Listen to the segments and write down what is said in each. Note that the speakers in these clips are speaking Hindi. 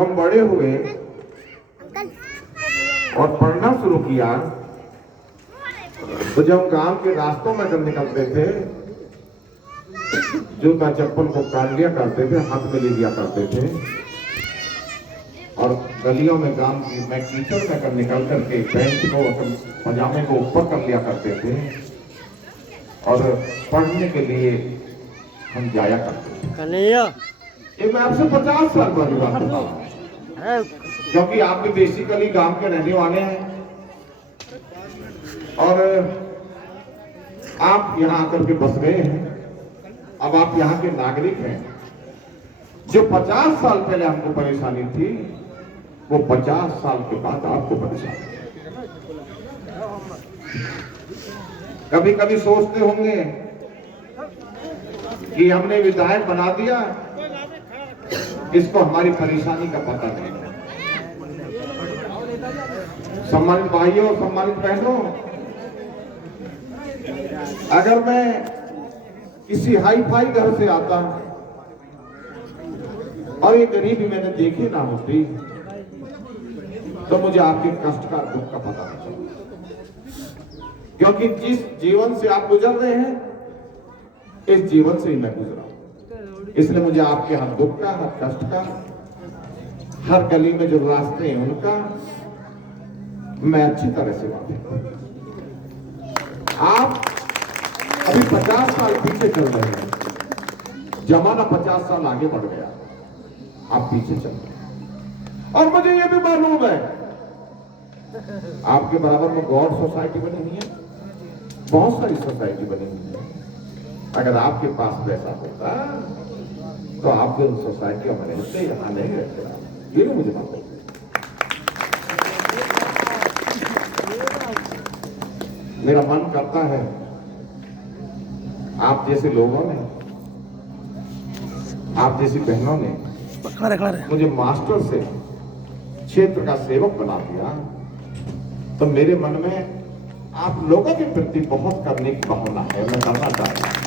हम बड़े हुए और पढ़ना शुरू किया तो जब गांव के रास्तों में जब निकलते थे जूता चप्पल को काट लिया करते थे, हाथ में ले लिया करते थे और गलियों में गांव में कीचड़ में कर निकल करके पैंट को पजामे को ऊपर कर लिया करते थे और पढ़ने के लिए हम जाया करते थे। ये मैं आपसे 50 साल पहले बात बता रहा हूं, क्योंकि आप भी बेसिकली गांव के रहने वाले हैं और आप यहाँ आकर के बस गए हैं। अब आप यहाँ के नागरिक हैं। जो 50 साल पहले हमको परेशानी थी वो 50 साल के बाद आपको परेशानी। कभी कभी सोचते होंगे कि हमने विधायक बना दिया, इसको हमारी परेशानी का पता नहीं। सम्मानित भाइयों और सम्मानित बहनों, अगर मैं किसी हाई फाई घर से आता और ये गरीबी मैंने देखी ना होती तो मुझे आपके कष्ट का दुख का पता नहीं चलता, क्योंकि जिस जीवन से आप गुजर रहे हैं इस जीवन से ही मैं गुजरा हूं। इसलिए मुझे आपके हर दुख का, हर कष्ट का, हर गली में जो रास्ते हैं उनका मैं अच्छी तरह से वाकिफ हूं। आप अभी 50 साल पीछे चल रहे हैं, जमाना 50 साल आगे बढ़ गया, आप पीछे चल रहे हैं। और मुझे यह भी मालूम है आपके बराबर में गॉड सोसाइटी बनी हुई है, बहुत सारी सोसाइटी बनी हुई है। अगर आपके पास पैसा होता तो आप भी उन सोसाइटियों में रहते, यहां नहीं रहते। ये भी मुझे मालूम है। मेरा मन करता है आप जैसे लोगों ने, आप जैसी बहनों ने मुझे मास्टर से क्षेत्र का सेवक बना दिया तो मेरे मन में आप लोगों के प्रति बहुत करने की भावना है, मैं करना चाहता हूं।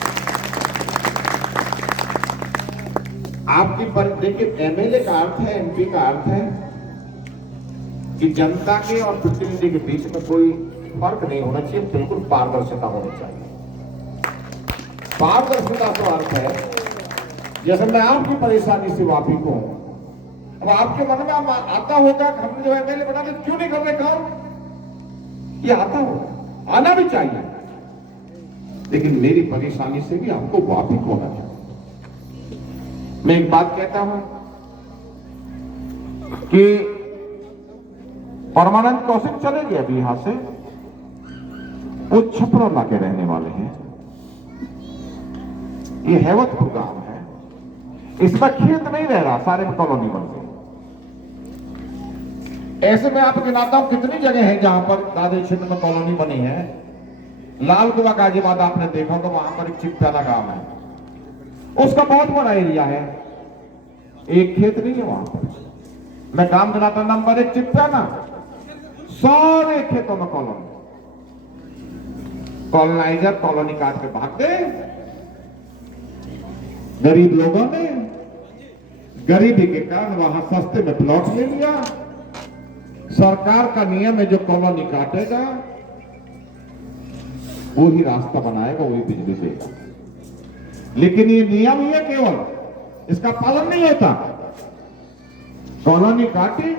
आपकी देखिए एमएलए का अर्थ है, एमपी का अर्थ है कि जनता के और प्रतिनिधि के बीच में कोई फर्क नहीं होना चाहिए, बिल्कुल पारदर्शिता होनी चाहिए। पारदर्शिता का अर्थ है जैसे मैं आपकी परेशानी से वाकिफ हूं, अब आपके मन में आता होगा कि हमने जो एमएलए बना दिया क्यों नहीं कर रहे काम, ये आता होगा, आना भी चाहिए, लेकिन मेरी परेशानी से भी आपको वाकिफ होना चाहिए। मैं एक बात कहता हूं कि परमानंद कौशिक चले गए अभी यहां से, वो छपरौला के रहने वाले हैं। ये हेवतपुर गांव है, इसमें खेत नहीं रह रहा, सारे में कॉलोनी बन गई। ऐसे में आप गिनाता हूं कितनी जगह है जहां पर दादरी क्षेत्र में कॉलोनी बनी है। लाल कुआ गाजीबाद आपने देखा तो वहां पर एक चिप्याला गांव है, उसका बहुत बड़ा एरिया है, एक खेत नहीं है वहां पर। मैं काम गिनाता, नंबर 1 चिप्याला, सारे खेतों में कॉलोनी। कॉलोनाइजर कॉलोनी काट के भाग गए, गरीब लोगों ने गरीबी के कारण वहां सस्ते में प्लॉट ले लिया। सरकार का नियम है जो कॉलोनी काटेगा वो ही रास्ता बनाएगा, वही बिजली देगा, लेकिन ये नियम ही है केवल, इसका पालन नहीं होता। कॉलोनी काटी,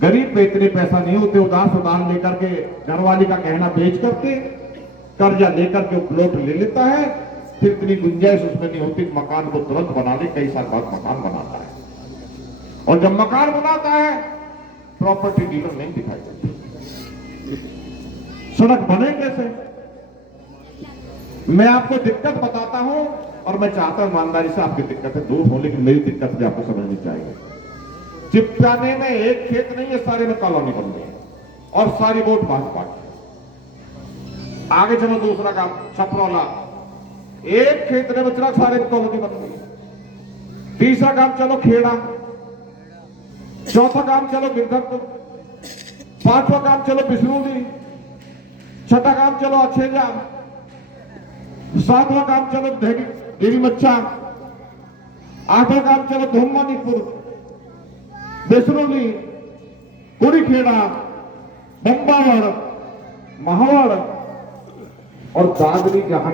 गरीब पे इतने पैसा नहीं होते, उधार लेकर के घरवाली का कहना बेच करके कर्जा लेकर के प्लॉट ले लेता है, फिर इतनी गुंजाइश उसमें नहीं होती मकान को तुरंत बना ले, कई साल बाद मकान बनाता है, और जब मकान बनाता है प्रॉपर्टी डीलर नहीं दिखाई देती। सड़क बने कैसे? मैं आपको दिक्कत बताता हूं और मैं चाहता हूं ईमानदारी से आपकी दिक्कतें दूर हो, लेकिन मेरी दिक्कत भी आपको समझनी चाहिए। चिपकाने में एक खेत नहीं है, सारे में कॉलोनी बन गई और सारी वोट भाजपा की। आगे चलो दूसरा काम छपरौला, एक खेत ने बचना, सारे में कॉलोनी बन गई। तीसरा काम चलो खेड़ा, चौथा काम चलो गिरधरपुर, पांचवा काम चलो बिसरूली, छठा काम चलो अच्छेजा, सातवां काम चलो देवी मच्छा, आठवां काम चलो धूममणिपुर, बेसरोली, कुरीखेड़ा, बम्बावड़, महावाड़ और दादरी जहां